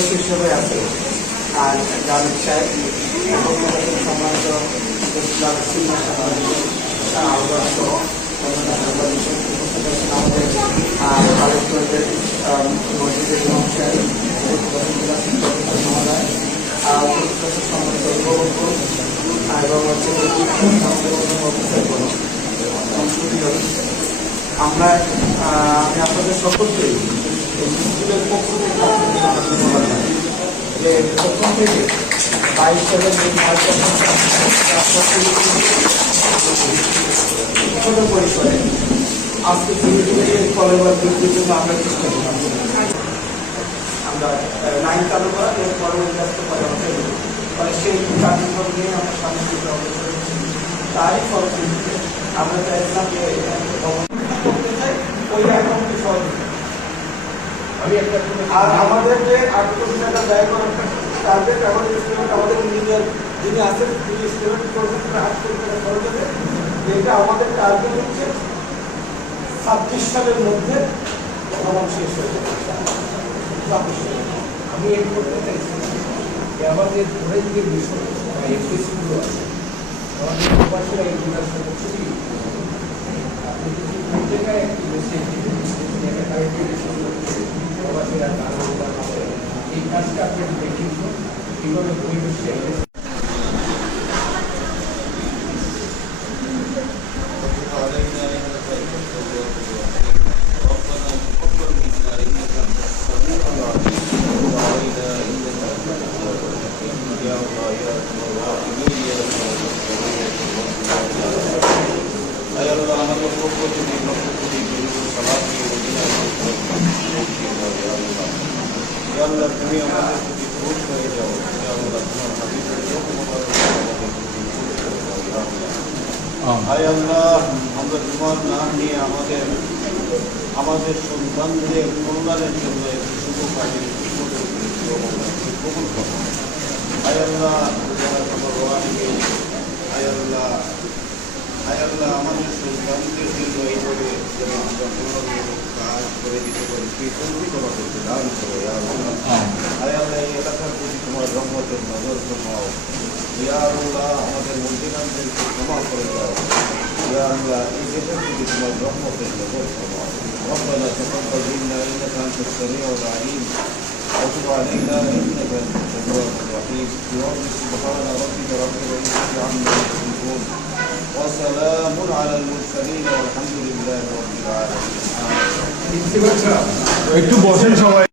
সদস্য হিসেবে আছে। আর জামিদ সাহেব সম্মানিত আমাদের কালেক্টরের মসজিদের ইমাম সাহেব মহোদয় সম্মানিত অভিভাবক এবং হচ্ছে আমি আপনাদের সকলকেই স্কুলের পক্ষ থেকে যে প্রথম থেকে 22 সালের ছোট পরিসরে আজকে ধীরে ধীরে কলেবার বৃদ্ধির জন্য আমরা চেষ্টা করলাম। আমরা লাইন চালু করা এবং পরবর্তী পরে সেই কার্যক্রম নিয়ে আমরা সামনে দিকে অগ্রসর হচ্ছি। তারই ফলশ্রুতিতে আমরা চাইছিলাম যে করতে চাই ওই অ্যাকাউন্টে সহযোগিতা। আর আমাদের যে 8 কোটি টাকা ব্যয় করার টার্গেট আমাদের স্টুডেন্ট আমাদের ইঞ্জিনিয়ার যিনি আছেন তিনি স্টুডেন্ট করেছেন 8 কোটি টাকা খরচ হবে। এটা আমাদের টার্গেট হচ্ছে 26 সালের মধ্যে ভবন শেষ হয়ে যাবে। 26 সালে আমি এড করতে চাইছি যে আমাদের ধরে যে বিষয় বা এফএসিগুলো আছে আমাদের প্রবাসীরা এগুলোর সাথে খুবই আপনি যদি কোন জায়গায় একটি মেসেজ একটা কারেক্টিভেশন করতে প্রবাসীরা তার এই কাজটা আপনি দেখেন কীভাবে পরিবেশে তুমি আমাদের প্রতি খুশ হয়ে যাও হায় আল্লাহ, আমরা তোমার নাম নিয়ে আমাদের সন্তানদের কল্যাণের জন্য একটি শুভ কাজের কবুল করো। হায় আল্লাহ, হায় আল্লাহ আমাদের সন্তানদের জন্য এইভাবে যেন আমরা কল্যাণমূলক কাজ করে দিতে পারি সেই তৌফিক আমাদেরকে দান করো। হায় আল্লাহ, এই এলাকার প্রতি তোমার রহমতের নজর ফরমাও। ইয়া আল্লাহ, আমাদের মুলজিমানদেরকে ক্ষমা করে দাও। ইয়া আল্লাহ, এই দেশের প্রতি তোমার রহমতের নজর ফরমাও। ربنا تقبل منا انك انت السميع العليم وتب علينا انك انت التواب الرحيم. سبحان ربك رب العزه عما يصفون وسلام على المرسلين والحمد لله رب العالمين. একটু বসেন সবাই।